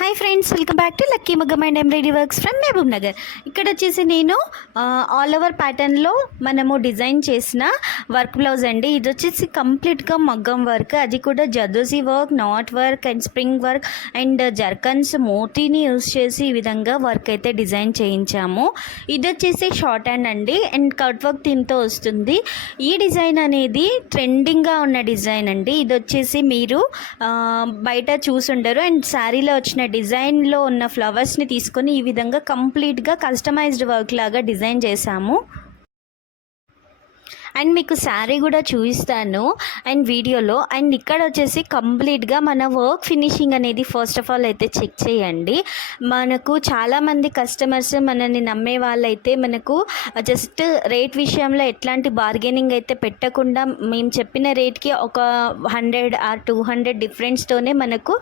Hi friends, welcome back to lucky Maggam and embroidery works from Mahabubnagar. ఇక్కడ వచ్చేసి నేను all over ప్యాటర్న్లో మనము డిజైన్ చేసిన వర్క్ బ్లౌజ్ అండి. ఇది వచ్చేసి కంప్లీట్గా మగ్గం వర్క్, అది కూడా zardozi work, knot work and spring work and zircons మోతీని యూస్ చేసి ఈ విధంగా వర్క్ అయితే డిజైన్ చేయించాము. ఇది వచ్చేసి షార్ట్ హ్యాండ్ అండి అండ్ కట్ వర్క్ దీంతో వస్తుంది. ఈ డిజైన్ అనేది ట్రెండింగ్గా ఉన్న డిజైన్ అండి. ఇది వచ్చేసి మీరు బయట చూసుండరు అండ్ శారీలో వచ్చిన డిజైన్లో ఉన్న ఫ్లవర్స్ని తీసుకొని ఈ విధంగా కంప్లీట్గా కస్టమైజ్డ్ వర్క్ లాగా డిజైన్ చేశాము. అండ్ మీకు శారీ కూడా చూపిస్తాను అండ్ వీడియోలో. అండ్ ఇక్కడ వచ్చేసి కంప్లీట్గా మన వర్క్ ఫినిషింగ్ అనేది ఫస్ట్ ఆఫ్ ఆల్ అయితే చెక్ చేయండి. మనకు చాలామంది కస్టమర్స్ మనల్ని నమ్మే వాళ్ళైతే మనకు జస్ట్ రేట్ విషయంలో ఎట్లాంటి బార్గెనింగ్ అయితే పెట్టకుండా మేము చెప్పిన రేట్కి ఒక 100 ఆర్ 200 డిఫరెన్స్తోనే మనకు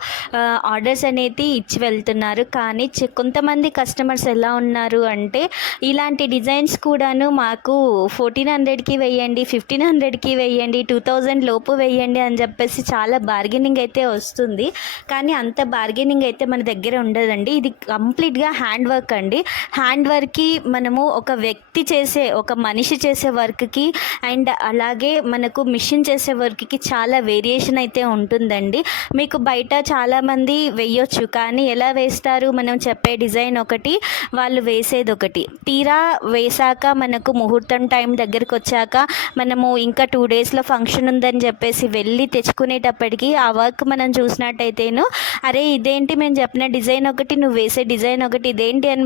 ఆర్డర్స్ అనేది ఇచ్చి వెళ్తున్నారు. కానీ కొంతమంది కస్టమర్స్ ఎలా ఉన్నారు అంటే ఇలాంటి డిజైన్స్ కూడాను మాకు 1400కి వేయండి, 1500కి వేయండి, 2000 లోపు వేయండి అని చెప్పేసి చాలా బార్గెనింగ్ అయితే వస్తుంది. కానీ అంత బార్గెనింగ్ అయితే మన దగ్గర ఉండదండి. ఇది కంప్లీట్గా హ్యాండ్ వర్క్ అండి. హ్యాండ్ వర్క్కి మనము ఒక వ్యక్తి చేసే, ఒక మనిషి చేసే వర్క్కి అండ్ అలాగే మనకు మిషన్ చేసే వర్క్కి చాలా వేరియేషన్ అయితే ఉంటుందండి. మీకు బయట చాలామంది వేయొచ్చు, కానీ ఎలా వేస్తారు, మనం చెప్పే డిజైన్ ఒకటి, వాళ్ళు వేసేది ఒకటి. తీరా వేసాక మనకు ముహూర్తం టైం దగ్గరికి వచ్చాక మనము ఇంకా 2 డేస్లో ఫంక్షన్ ఉందని చెప్పేసి వెళ్ళి తెచ్చుకునేటప్పటికి ఆ వర్క్ మనం చూసినట్టయితేను, అరే ఇదేంటి మేము చెప్పిన డిజైన్ ఒకటి, నువ్వు వేసే డిజైన్ ఒకటి, ఇదేంటి అని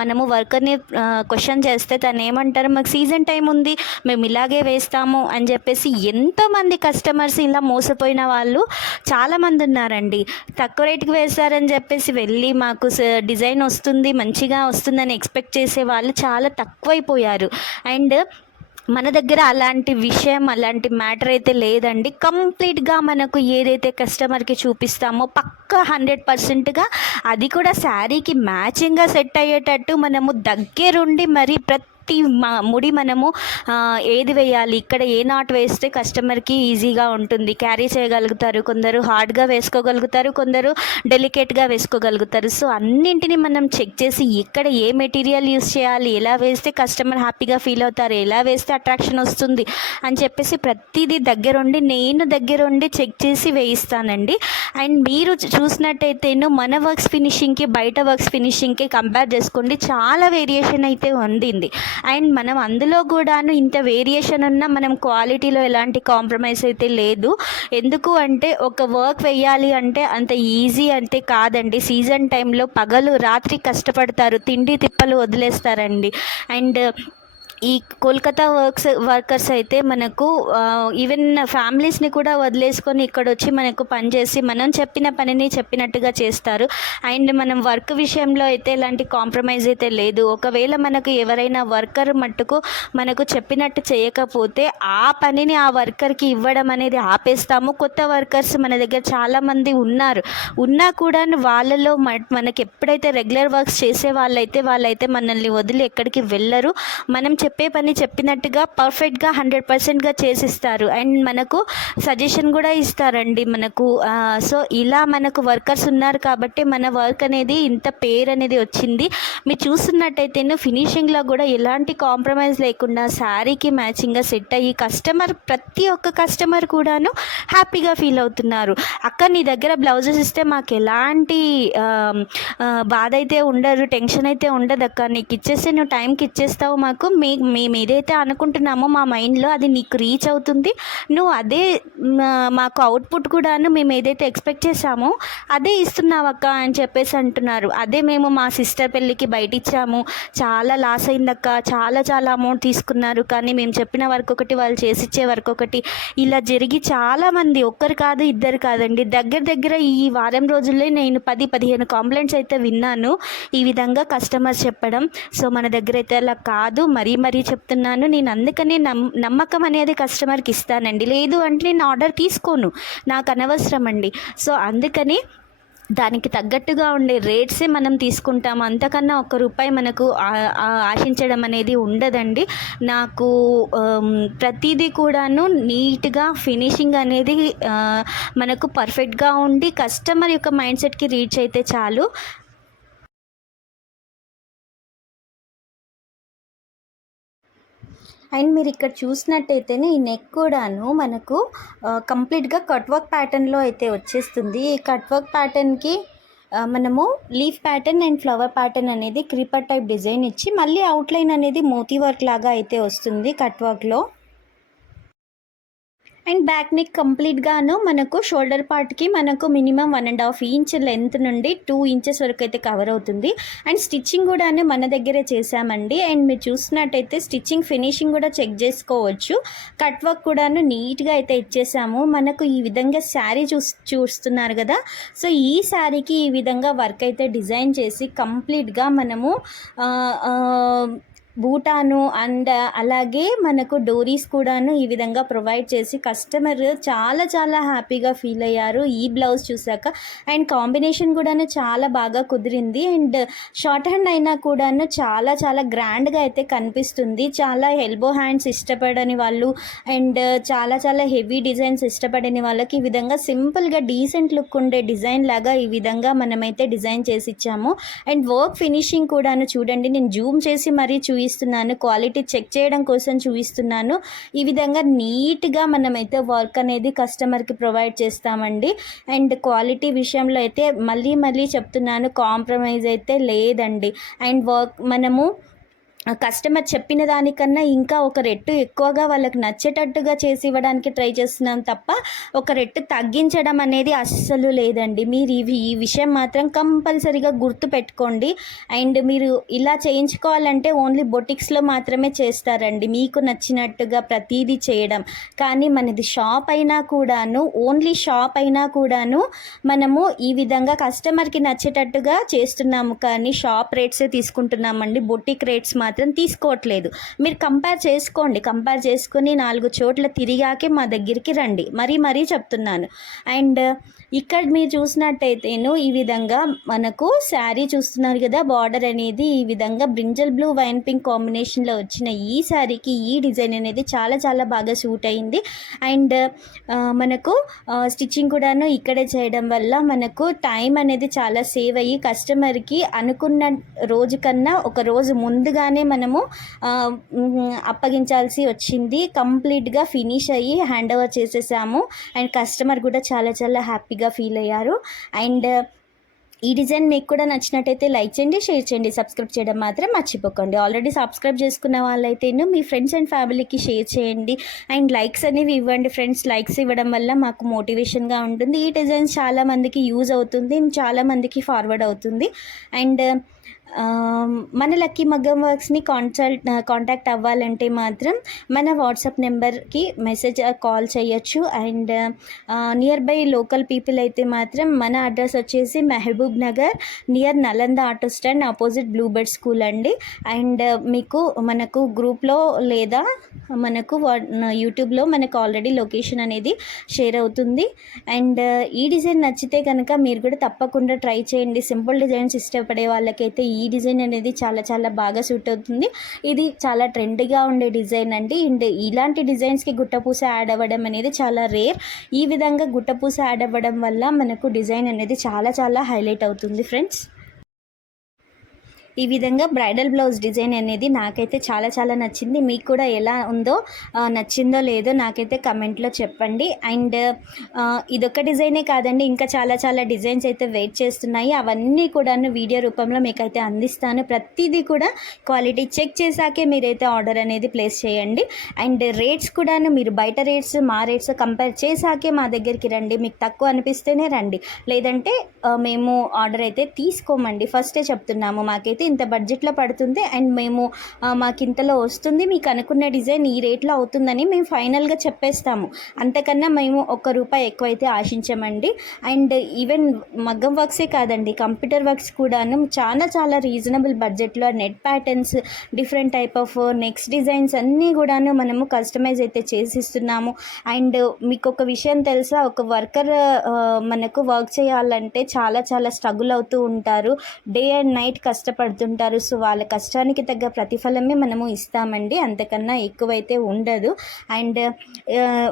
మనము వర్కర్ని క్వశ్చన్ చేస్తే తను ఏమంటారు, మాకు సీజన్ టైం ఉంది, మేము ఇలాగే వేస్తాము అని చెప్పేసి. ఎంతోమంది కస్టమర్స్ ఇలా మోసపోయిన వాళ్ళు చాలామంది ఉన్నారండి. తక్కువ రేటుకి వేస్తారని చెప్పేసి వెళ్ళి మాకు డిజైన్ వస్తుంది, మంచిగా వస్తుందని ఎక్స్పెక్ట్ చేసే వాళ్ళు చాలా తక్కువైపోయారు. అండ్ మన దగ్గర అలాంటి విషయం, అలాంటి మ్యాటర్ అయితే లేదండి. కంప్లీట్గా మనకు ఏదైతే కస్టమర్కి చూపిస్తామో పక్కా 100%గా అది కూడా శారీకి మ్యాచింగ్గా సెట్ అయ్యేటట్టు మనము దగ్గరుండి మరి ముడి మనము ఏది వేయాలి, ఇక్కడ ఏ నాట్ వేస్తే కస్టమర్కి ఈజీగా ఉంటుంది, క్యారీ చేయగలుగుతారు. కొందరు హార్డ్గా వేసుకోగలుగుతారు, కొందరు డెలికేట్గా వేసుకోగలుగుతారు. సో అన్నింటినీ మనం చెక్ చేసి ఇక్కడ ఏ మెటీరియల్ యూస్ చేయాలి, ఎలా వేస్తే కస్టమర్ హ్యాపీగా ఫీల్ అవుతారు, ఎలా వేస్తే అట్రాక్షన్ వస్తుంది అని చెప్పేసి ప్రతిదీ నేను దగ్గరుండి చెక్ చేసి వేయిస్తానండి. అండ్ మీరు చూసినట్టయితేను మన వర్క్స్ ఫినిషింగ్కి బయట వర్క్స్ ఫినిషింగ్కి కంపేర్ చేసుకోండి, చాలా వేరియేషన్ అయితే ఉండింది. అండ్ మనం అందులో కూడాను ఇంత వేరియేషన్ ఉన్నా మనం క్వాలిటీలో ఎలాంటి కాంప్రమైజ్ అయితే లేదు. ఎందుకు అంటే ఒక వర్క్ వేయాలి అంటే అంత ఈజీ అంటే కాదండి. సీజన్ టైంలో పగలు రాత్రి కష్టపడతారు, తిండి తిప్పలు వదిలేస్తారండి. అండ్ ఈ కోల్కతా వర్కర్స్ అయితే మనకు ఈవెన్ ఫ్యామిలీస్ని కూడా వదిలేసుకొని ఇక్కడ వచ్చి మనకు పనిచేసి మనం చెప్పిన పనిని చెప్పినట్టుగా చేస్తారు. అండ్ మనం వర్క్ విషయంలో అయితే ఎలాంటి కాంప్రమైజ్ అయితే లేదు. ఒకవేళ మనకు ఎవరైనా వర్కర్ మట్టుకు మనకు చెప్పినట్టు చేయకపోతే ఆ పనిని ఆ వర్కర్కి ఇవ్వడం అనేది ఆపేస్తాము. కొత్త వర్కర్స్ మన దగ్గర చాలామంది ఉన్నా కూడా వాళ్ళలో మనకి ఎప్పుడైతే రెగ్యులర్ వర్క్స్ చేసే వాళ్ళైతే మనల్ని వదిలి ఎక్కడికి వెళ్ళరు. మనం చెప్పే పని చెప్పినట్టుగా పర్ఫెక్ట్గా 100%గా చేసిస్తారు. అండ్ మనకు సజెషన్ కూడా ఇస్తారండి మనకు. సో ఇలా మనకు వర్కర్స్ ఉన్నారు కాబట్టి మన వర్క్ అనేది ఇంత పేరు అనేది వచ్చింది. మీరు చూస్తున్నట్టయితే ఫినిషింగ్లో కూడా ఎలాంటి కాంప్రమైజ్ లేకుండా శారీకి మ్యాచింగ్గా సెట్ అయ్యి ప్రతి ఒక్క కస్టమర్ కూడాను హ్యాపీగా ఫీల్ అవుతున్నారు. అక్క నీ దగ్గర బ్లౌజెస్ ఇస్తే మాకు ఎలాంటి బాధ అయితే ఉండదు, టెన్షన్ అయితే ఉండదు అక్క, నీకు ఇచ్చేస్తే నువ్వు టైంకి ఇచ్చేస్తావు, మాకు మేము ఏదైతే అనుకుంటున్నామో మా మైండ్లో అది నీకు రీచ్ అవుతుంది, నువ్వు అదే మాకు అవుట్పుట్ కూడాను మేము ఏదైతే ఎక్స్పెక్ట్ చేసామో అదే ఇస్తున్నావక్క అని చెప్పేసి అంటున్నారు. అదే మేము మా సిస్టర్ పెళ్ళికి బయట ఇచ్చాము, చాలా లాస్ అయిందక్క, చాలా అమౌంట్ తీసుకున్నారు, కానీ మేము చెప్పిన వర్క్ ఒకటి, వాళ్ళు చేసిచ్చే వర్క్ ఒకటి, ఇలా జరిగి చాలామంది, ఒక్కరు కాదు ఇద్దరు కాదండి, దగ్గర ఈ వారం రోజుల్లో నేను 10-15 కాంప్లైంట్స్ అయితే విన్నాను ఈ విధంగా కస్టమర్స్ చెప్పడం. సో మన దగ్గర అయితే అలా కాదు, మరీ చెప్తున్నాను. నేను అందుకనే నమ్మకం అనేది కస్టమర్కి ఇస్తానండి. లేదు అంటే నేను ఆర్డర్ తీసుకోను, నాకు అనవసరం అండి. సో అందుకని దానికి తగ్గట్టుగా ఉండే రేట్సే మనం తీసుకుంటాం. అంతకన్నా ఒక్క రూపాయి మనకు ఆశించడం అనేది ఉండదండి. నాకు ప్రతిదీ కూడాను నీట్గా ఫినిషింగ్ అనేది మనకు పర్ఫెక్ట్గా ఉండి కస్టమర్ యొక్క మైండ్ సెట్కి రీచ్ అయితే చాలు. అండ్ మీరు ఇక్కడ చూసినట్టయితేనే ఈ నెక్ కూడాను మనకు కంప్లీట్గా కట్ వర్క్ ప్యాటర్న్లో అయితే వచ్చేస్తుంది. ఈ కట్ వర్క్ ప్యాటర్న్కి మనము leaf pattern and flower pattern అనేది క్రీపర్ టైప్ డిజైన్ ఇచ్చి మళ్ళీ అవుట్లైన్ అనేది మోతీ వర్క్ లాగా అయితే వస్తుంది కట్ వర్క్లో. అండ్ బ్యాక్ నెక్ కంప్లీట్గాను మనకు షోల్డర్ పార్ట్కి మనకు మినిమం 1.5 ఇంచ్ లెంత్ నుండి 2 ఇంచెస్ వరకు అయితే కవర్ అవుతుంది. అండ్ స్టిచ్చింగ్ కూడా మన దగ్గరే చేసామండి. అండ్ మీరు చూసినట్టయితే స్టిచ్చింగ్ ఫినిషింగ్ కూడా చెక్ చేసుకోవచ్చు. కట్ వర్క్ కూడాను నీట్గా అయితే ఇచ్చేసాము. మనకు ఈ విధంగా శారీ చూస్తున్నారు కదా, సో ఈ శారీకి ఈ విధంగా వర్క్ అయితే డిజైన్ చేసి కంప్లీట్గా మనము బూటాను అండ్ అలాగే మనకు డోరీస్ కూడాను ఈ విధంగా ప్రొవైడ్ చేసి కస్టమర్ చాలా చాలా హ్యాపీగా ఫీల్ అయ్యారు ఈ బ్లౌజ్ చూసాక. అండ్ కాంబినేషన్ కూడాను చాలా బాగా కుదిరింది. అండ్ షార్ట్ హ్యాండ్ అయినా కూడాను చాలా చాలా గ్రాండ్గా అయితే కనిపిస్తుంది. చాలా ఎల్బో హ్యాండ్స్ ఇష్టపడని వాళ్ళు అండ్ చాలా చాలా హెవీ డిజైన్స్ ఇష్టపడని వాళ్ళకి ఈ విధంగా సింపుల్గా డీసెంట్ లుక్ ఉండే డిజైన్ లాగా ఈ విధంగా మనమైతే డిజైన్ చేసి ఇచ్చాము. అండ్ వర్క్ ఫినిషింగ్ కూడాను చూడండి, నేను జూమ్ చేసి మరీ చూపిస్తున్నాను, క్వాలిటీ చెక్ చేయడం కోసం చూపిస్తున్నాను. ఈ విధంగా నీట్గా మనమైతే వర్క్ అనేది కస్టమర్కి ప్రొవైడ్ చేస్తామండి. అండ్ క్వాలిటీ విషయంలో అయితే మళ్ళీ చెప్తున్నాను, కాంప్రమైజ్ అయితే లేదండి. అండ్ వర్క్ మనము కస్టమర్ చెప్పిన దానికన్నా ఇంకా ఒక రెట్టు ఎక్కువగా వాళ్ళకి నచ్చేటట్టుగా చేసి ఇవ్వడానికి ట్రై చేస్తున్నాం తప్ప ఒక రెట్టు తగ్గించడం అనేది అస్సలు లేదండి. మీరు ఈ విషయం మాత్రం కంపల్సరీగా గుర్తు పెట్టుకోండి. అండ్ మీరు ఇలా చేయించుకోవాలంటే ఓన్లీ బొటిక్స్లో మాత్రమే చేస్తారండి, మీకు నచ్చినట్టుగా ప్రతీదీ చేయడం. కానీ మనది షాప్ అయినా కూడాను, ఓన్లీ షాప్ అయినా కూడాను మనము ఈ విధంగా కస్టమర్కి నచ్చేటట్టుగా చేస్తున్నాము. కానీ షాప్ రేట్సే తీసుకుంటున్నామండి, బొటిక్ రేట్స్ మాత్రం తీసుకోవట్లేదు. మీరు కంపేర్ చేసుకోండి, కంపేర్ చేసుకొని 4 చోట్ల తిరిగాకే మా దగ్గరికి రండి, మరీ చెప్తున్నాను. అండ్ ఇక్కడ మీరు చూసినట్టయితేను ఈ విధంగా మనకు శారీ చూస్తున్నారు కదా, బార్డర్ అనేది ఈ విధంగా బ్రింజల్ బ్లూ వైన్ పింక్ కాంబినేషన్లో వచ్చిన ఈ శారీకి ఈ డిజైన్ అనేది చాలా చాలా బాగా సూట్ అయింది. అండ్ మనకు స్టిచ్చింగ్ కూడాను ఇక్కడే చేయడం వల్ల మనకు టైం అనేది చాలా సేవ్ అయ్యి కస్టమర్కి అనుకున్న రోజు కన్నా ఒక రోజు ముందుగానే మనము అప్పగించాల్సి వచ్చింది. కంప్లీట్గా ఫినిష్ అయ్యి హ్యాండ్ ఓవర్ చేసేసాము. అండ్ కస్టమర్ కూడా చాలా చాలా హ్యాపీగా ఫీల్ అయ్యారు. అండ్ ఈ డిజైన్ మీకు కూడా నచ్చినట్టయితే లైక్ చేయండి, షేర్ చేయండి, సబ్స్క్రైబ్ చేయడం మాత్రం మర్చిపోకండి. ఆల్రెడీ సబ్స్క్రైబ్ చేసుకున్న వాళ్ళైతేను మీ ఫ్రెండ్స్ అండ్ ఫ్యామిలీకి షేర్ చేయండి. అండ్ లైక్స్ అనేవి ఇవ్వండి ఫ్రెండ్స్. లైక్స్ ఇవ్వడం వల్ల మాకు మోటివేషన్గా ఉంటుంది. ఈ డిజైన్స్ చాలామందికి యూజ్ అవుతుంది, చాలామందికి ఫార్వర్డ్ అవుతుంది. అండ్ మన లక్కీ మగ్గం వర్క్స్ని కాంటాక్ట్ అవ్వాలంటే మాత్రం మన వాట్సాప్ నెంబర్కి మెసేజ్ కాల్ చేయొచ్చు. And near by local people అయితే మాత్రం మన అడ్రస్ వచ్చేసి Mahabubnagar near Nalanda auto stand opposite Bluebird school అండి. అండ్ మీకు మనకు గ్రూప్లో లేదా మనకు యూట్యూబ్లో మనకు ఆల్రెడీ లొకేషన్ అనేది షేర్ అవుతుంది. అండ్ ఈ డిజైన్ నచ్చితే కనుక మీరు కూడా తప్పకుండా ట్రై చేయండి. సింపుల్ డిజైన్స్ ఇష్టపడే వాళ్ళకైతే ఈ డిజైన్ అనేది చాలా చాలా బాగా సూట్ అవుతుంది. ఇది చాలా ట్రెండ్గా ఉండే డిజైన్ అండి. అండ్ ఇలాంటి డిజైన్స్కి గుట్టపూస యాడ్ అవ్వడం అనేది చాలా రేర్. ఈ విధంగా గుట్టపూస యాడ్ అవ్వడం వల్ల మనకు డిజైన్ అనేది చాలా చాలా హైలైట్ అవుతుంది ఫ్రెండ్స్. ఈ విధంగా బ్రైడల్ బ్లౌజ్ డిజైన్ అనేది నాకైతే చాలా చాలా నచ్చింది. మీకు కూడా ఎలా ఉందో, నచ్చిందో లేదో నాకైతే కమెంట్లో చెప్పండి. అండ్ ఇదొక డిజైనే కాదండి, ఇంకా చాలా చాలా డిజైన్స్ అయితే వెయిట్ చేస్తున్నాయి. అవన్నీ కూడాను వీడియో రూపంలో మీకైతే అందిస్తాను. ప్రతిదీ కూడా క్వాలిటీ చెక్ చేశాకే మీరైతే ఆర్డర్ అనేది ప్లేస్ చేయండి. అండ్ రేట్స్ కూడాను మీరు బయట రేట్స్ మా రేట్స్ కంపేర్ చేశాకే మా దగ్గరికి రండి. మీకు తక్కువ అనిపిస్తేనే రండి, లేదంటే మేము ఆర్డర్ అయితే తీసుకోమండి. ఫస్టే చెప్తున్నాము, మాకైతే ఇంత బడ్జెట్లో పడుతుంది అండ్ మేము మాకు ఇంతలో వస్తుంది, మీకు అనుకున్న డిజైన్ ఈ రేట్లో అవుతుందని మేము ఫైనల్గా చెప్పేస్తాము. అంతకన్నా మేము ఒక్క రూపాయి ఎక్కువైతే ఆశించమండి. అండ్ ఈవెన్ మగ్గం వర్క్సే కాదండి, కంప్యూటర్ వర్క్స్ కూడాను చాలా రీజనబుల్ బడ్జెట్లో net patterns, different type of next designs అన్నీ కూడాను మనము కస్టమైజ్ అయితే చేసిస్తున్నాము. అండ్ మీకు ఒక విషయం తెలుసా, ఒక వర్కర్ మనకు వర్క్ చేయాలంటే చాలా స్ట్రగుల్ అవుతూ ఉంటారు, డే అండ్ నైట్ కష్టపడుతుంటారు. సో వాళ్ళ కష్టానికి తగ్గ ప్రతిఫలమే మనము ఇస్తామండి, అంతకన్నా ఎక్కువైతే ఉండదు. అండ్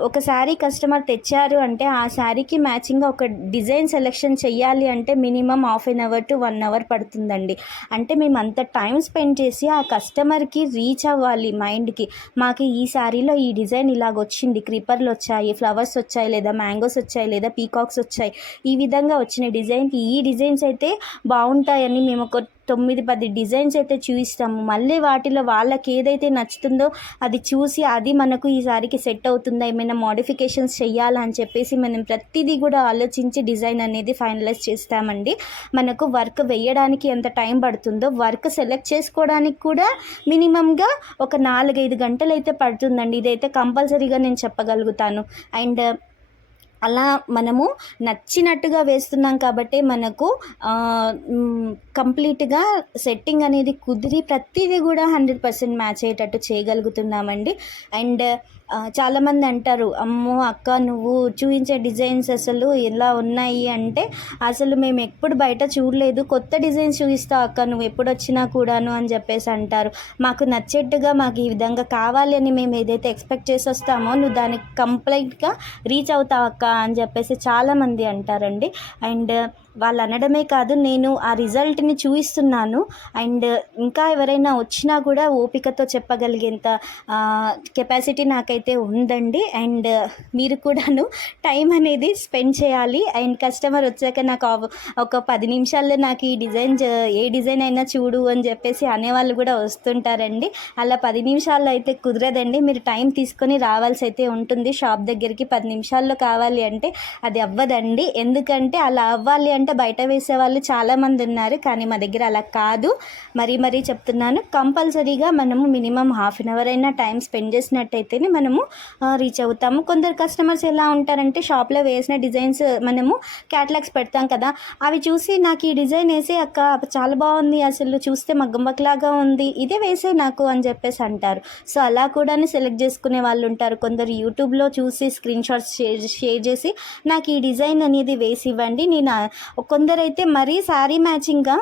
ఒక శారీ కస్టమర్ తెచ్చారు అంటే ఆ శారీకి మ్యాచింగ్గా ఒక డిజైన్ సెలెక్షన్ చెయ్యాలి అంటే మినిమం 1/2 అవర్ టు 1 అవర్ పడుతుందండి. అంటే మేము అంత టైం స్పెండ్ చేసి ఆ కస్టమర్కి రీచ్ అవ్వాలి మైండ్కి, మాకు ఈ శారీలో ఈ డిజైన్ ఇలాగొచ్చింది, క్రీపర్లు వచ్చాయి, ఫ్లవర్స్ వచ్చాయి, లేదా మ్యాంగోస్ వచ్చాయి, లేదా పీకాక్స్ వచ్చాయి, ఈ విధంగా వచ్చిన డిజైన్కి ఈ డిజైన్స్ అయితే బాగుంటాయని మేము ఒక 9-10 డిజైన్స్ అయితే చూపిస్తాము. మళ్ళీ వాటిలో వాళ్ళకి ఏదైతే నచ్చుతుందో అది చూసి అది మనకు ఈ సారికి సెట్ అవుతుందా, ఏమైనా మోడిఫికేషన్స్ చెయ్యాలా అని చెప్పేసి మనం ప్రతిదీ కూడా ఆలోచించి డిజైన్ అనేది ఫైనలైజ్ చేస్తామండి. మనకు వర్క్ వేయడానికి ఎంత టైం పడుతుందో వర్క్ సెలెక్ట్ చేసుకోవడానికి కూడా మినిమంగా ఒక 4-5 గంటలు అయితే పడుతుందండి. ఇదైతే కంపల్సరీగా నేను చెప్పగలుగుతాను. అండ్ అలా మనము నచ్చినట్టుగా వేస్తున్నాం కాబట్టి మనకు కంప్లీట్గా సెట్టింగ్ అనేది కుదిరి ప్రతిదీ కూడా 100% మ్యాచ్ అయ్యేటట్టు చేయగలుగుతున్నామండి. అండ్ చాలామంది అంటారు, అమ్మో అక్క నువ్వు చూపించే డిజైన్స్ అసలు ఎలా ఉన్నాయి అంటే, అసలు మేము ఎప్పుడు బయట చూడలేదు, కొత్త డిజైన్స్ చూపిస్తావు అక్క నువ్వు ఎప్పుడు వచ్చినా కూడాను అని చెప్పేసి అంటారు. మాకు నచ్చేట్టుగా మాకు ఈ విధంగా కావాలి అని మేము ఏదైతే ఎక్స్పెక్ట్ చేసి వస్తామో నువ్వు దానికి కంప్లీట్గా రీచ్ అవుతావు అక్క అని చెప్పేసి చాలామంది అంటారండి. అండ్ వాళ్ళు అనడమే కాదు, నేను ఆ రిజల్ట్ని చూపిస్తున్నాను. అండ్ ఇంకా ఎవరైనా వచ్చినా కూడా ఓపికతో చెప్పగలిగేంత కెపాసిటీ నాకైతే ఉందండి. అండ్ మీరు కూడాను టైం అనేది స్పెండ్ చేయాలి. అండ్ కస్టమర్ వచ్చాక నాకు ఒక 10 నిమిషాల్లో నాకు ఈ డిజైన్ ఏ డిజైన్ అయినా చూడు అని చెప్పేసి అనేవాళ్ళు కూడా వస్తుంటారండి. అలా 10 నిమిషాల్లో అయితే కుదరదండి, మీరు టైం తీసుకొని రావాల్సి అయితే ఉంటుంది. షాప్ దగ్గరికి 10 నిమిషాల్లో కావాలి అంటే అది అవ్వదండి. ఎందుకంటే అలా అవ్వాలి అంటే బయట వేసే వాళ్ళు చాలామంది ఉన్నారు, కానీ మా దగ్గర అలా కాదు. మరీ చెప్తున్నాను, కంపల్సరీగా మనము మినిమం 1/2 అవర్ అయినా టైం స్పెండ్ చేసినట్టయితేనే మనము రీచ్ అవుతాము. కొందరు కస్టమర్స్ ఎలా ఉంటారంటే షాప్లో వేసిన డిజైన్స్ మనము క్యాటలాగ్స్ పెడతాం కదా, అవి చూసి నాకు ఈ డిజైన్ వేసే అక్క చాలా బాగుంది, అసలు చూస్తే మగ్గంబక్లాగా ఉంది, ఇదే వేసే నాకు అని చెప్పేసి అంటారు. సో అలా కూడా సెలెక్ట్ చేసుకునే వాళ్ళు ఉంటారు. కొందరు యూట్యూబ్లో చూసి స్క్రీన్ షాట్స్ షేర్ చేసి నాకు ఈ డిజైన్ అనేది వేసి ఇవ్వండి, నేను కొందరైతే మరీ శారీ మ్యాచింగ్గా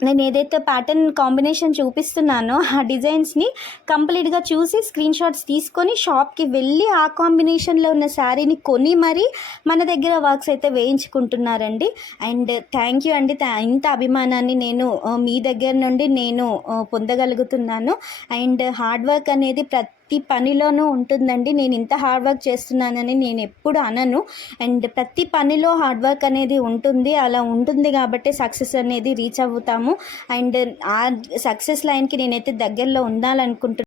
నేను ఏదైతే ప్యాటర్న్ కాంబినేషన్ చూపిస్తున్నానో ఆ డిజైన్స్ని కంప్లీట్గా చూసి స్క్రీన్ షాట్స్ తీసుకొని షాప్కి వెళ్ళి ఆ కాంబినేషన్లో ఉన్న శారీని కొని మరీ మన దగ్గర వర్క్స్ అయితే వేయించుకుంటున్నారండి. అండ్ థ్యాంక్ యూ అండి, ఇంత అభిమానాన్ని నేను మీ దగ్గర నుండి నేను పొందగలుగుతున్నాను. అండ్ హార్డ్ వర్క్ అనేది ప్రతి పనిలోనూ ఉంటుందండి. నేను ఇంత హార్డ్ వర్క్ చేస్తున్నానని నేను ఎప్పుడు అనను. అండ్ ప్రతి పనిలో హార్డ్ వర్క్ అనేది ఉంటుంది, అలా ఉంటుంది కాబట్టి సక్సెస్ అనేది రీచ్ అవుతాము. అండ్ ఆ సక్సెస్ లైన్కి నేనైతే దగ్గరలో ఉండాలనుకుంటున్నాను.